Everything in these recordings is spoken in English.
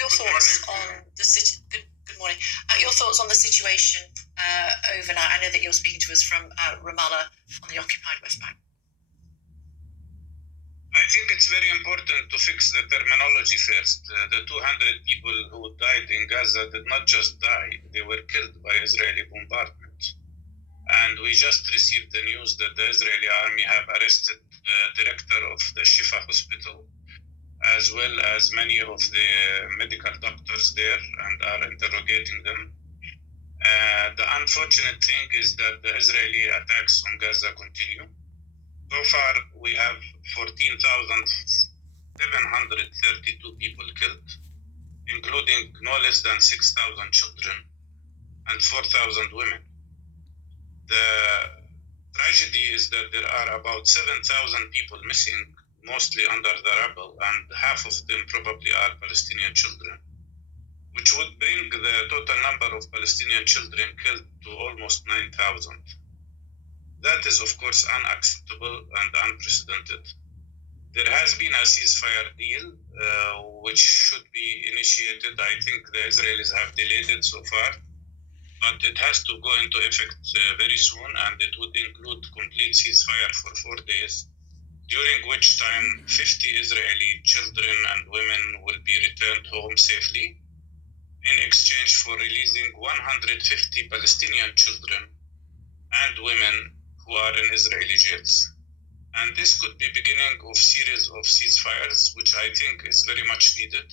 your thoughts on the good morning. Your thoughts on the situation overnight. I know that you're speaking to us from Ramallah on the occupied West Bank. I think it's very important to fix the terminology first. The 200 people who died in Gaza did not just die, they were killed by Israeli bombardment. And we just received the news that the Israeli army have arrested the director of the Shifa hospital, as well as many of the medical doctors there, and are interrogating them. The unfortunate thing is that the Israeli attacks on Gaza continue. So far, we have 14,732 people killed, including no less than 6,000 children and 4,000 women. The tragedy is that there are about 7,000 people missing, mostly under the rubble, and half of them probably are Palestinian children, which would bring the total number of Palestinian children killed to almost 9,000. That is, of course, unacceptable and unprecedented. There has been a ceasefire deal, which should be initiated. I think the Israelis have delayed it so far, but it has to go into effect very soon, and it would include complete ceasefire for 4 days, during which time 50 Israeli children and women will be returned home safely, in exchange for releasing 150 Palestinian children and women who are in Israeli jails. And this could be beginning of series of ceasefires, which I think is very much needed.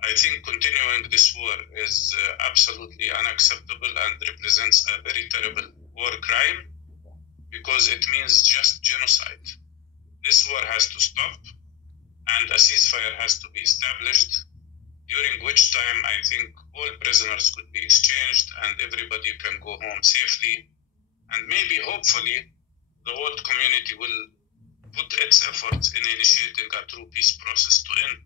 I think continuing this war is absolutely unacceptable and represents a very terrible war crime, because it means just genocide. This war has to stop, and a ceasefire has to be established, during which time I think all prisoners could be exchanged and everybody can go home safely. And maybe, hopefully, the world community will put its efforts in initiating a true peace process to end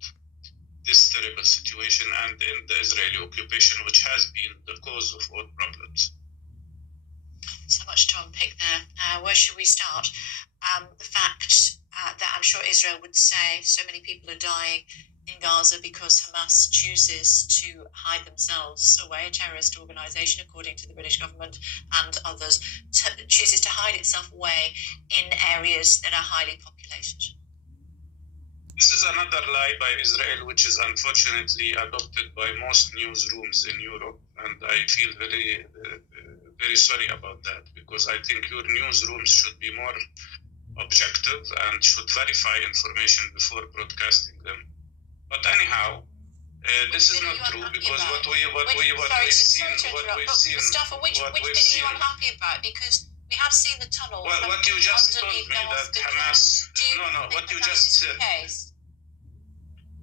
this terrible situation and end the Israeli occupation, which has been the cause of all problems. So much to unpick there. Where should we start? The fact that I'm sure Israel would say so many people are dying in Gaza because Hamas chooses to hide themselves away, a terrorist organisation, according to the British government and others, chooses to hide itself away in areas that are highly populated. This is another lie by Israel, which is unfortunately adopted by most newsrooms in Europe, and I feel very, very sorry about that, because I think your newsrooms should be more objective and should verify information before broadcasting them. But anyhow, this is not true, because what we've seen. Mustafa, which bit are you unhappy about? Because we have seen the tunnel. Well, what you just told me that Hamas. What you just said.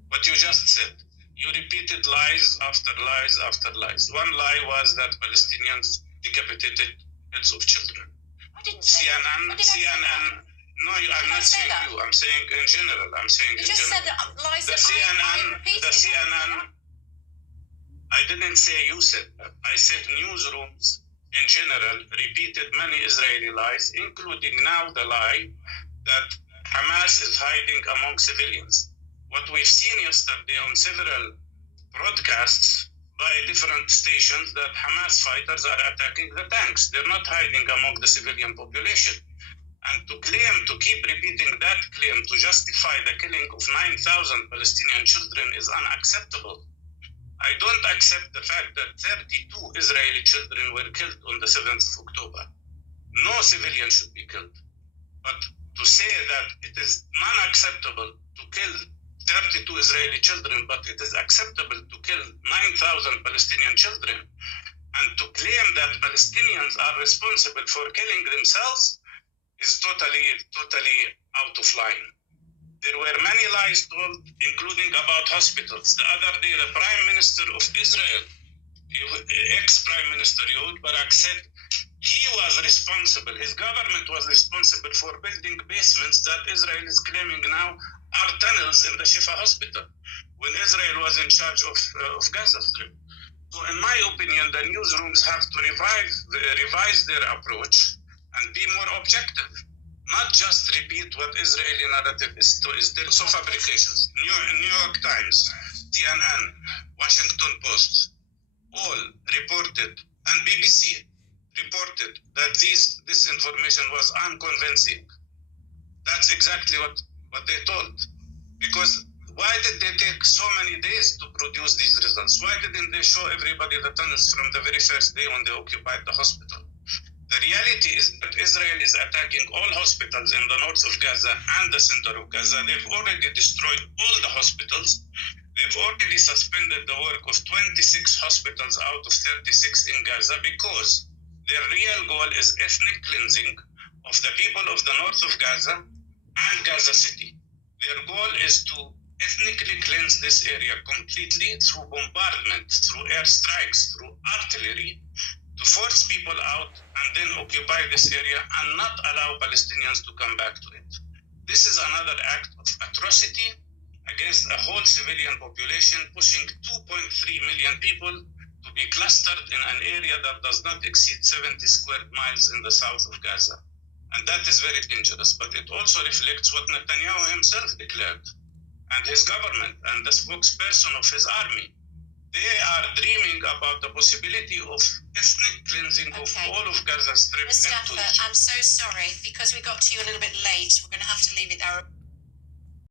What you just said. You repeated lies after lies after lies. One lie was that Palestinians decapitated heads of children. I didn't say CNN. No, I'm not saying you. I'm saying in general. I'm saying you in just general. said that lies The that CNN. I repeated. The CNN. I didn't say you said that. I said newsrooms in general repeated many Israeli lies, including now the lie that Hamas is hiding among civilians. What we've seen yesterday on several broadcasts by different stations, that Hamas fighters are attacking the tanks. They're not hiding among the civilian population. And to keep repeating that claim to justify the killing of 9,000 Palestinian children is unacceptable. I don't accept the fact that 32 Israeli children were killed on the 7th of October. No civilian should be killed. But to say that it is non-acceptable to kill 32 Israeli children, but it is acceptable to kill 9,000 Palestinian children, and to claim that Palestinians are responsible for killing themselves is totally out of line. There were many lies told, including about hospitals. The other day, the Prime Minister of Israel, ex-Prime Minister Ehud Barak, said he was responsible, his government was responsible for building basements that Israel is claiming now are tunnels in the Shifa hospital, when Israel was in charge of Gaza Strip. So in my opinion, the newsrooms have to revise their approach and be more objective, not just repeat what Israeli narrative is. There are also fabrications. New York Times CNN, Washington Post, all reported, and BBC reported that this information was unconvincing. That's exactly what they told. Because why did they take so many days to produce these results? Why didn't they show everybody the tunnels from the very first day when they occupied the hospital? The reality is that Israel is attacking all hospitals in the north of Gaza and the center of Gaza. They've already destroyed all the hospitals. They've already suspended the work of 26 hospitals out of 36 in Gaza because their real goal is ethnic cleansing of the people of the north of Gaza and Gaza City. Their goal is to ethnically cleanse this area completely through bombardment, through airstrikes, through artillery, to force people out and then occupy this area and not allow Palestinians to come back to it. This is another act of atrocity against a whole civilian population, pushing 2.3 million people to be clustered in an area that does not exceed 70 square miles in the south of Gaza. And that is very dangerous, but it also reflects what Netanyahu himself declared, and his government, and the spokesperson of his army. They are dreaming about the possibility of ethnic cleansing of all of Gaza Strip. Mustafa, I'm so sorry, because we got to you a little bit late. We're going to have to leave it there.